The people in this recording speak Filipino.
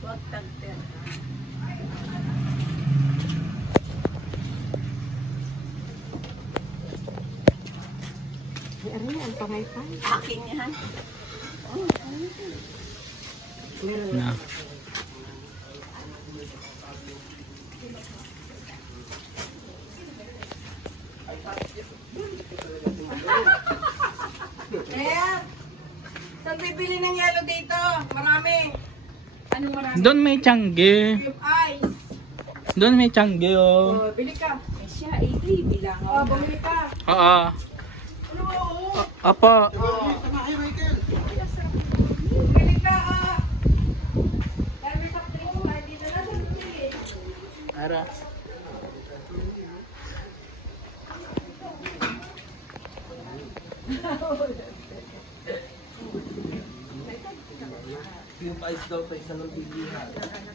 Huwag tagter. Ay, aray, ang pangay-pay. Akin yan. Na. Kaya, saan bibili ng yelo dito? Marami. Anong marami? Doon may tiyangge. Yung ice. Doon may tiyangge oh. Oh, bili ka. Eh siya, bilang Oh, bumili ka. Oo. Ano ba, oo? Apo. Bili ka, ah. Dahil may sakto yung hindi na lang bumili. Ara. Yung ice daw tayo sa ng bilihan.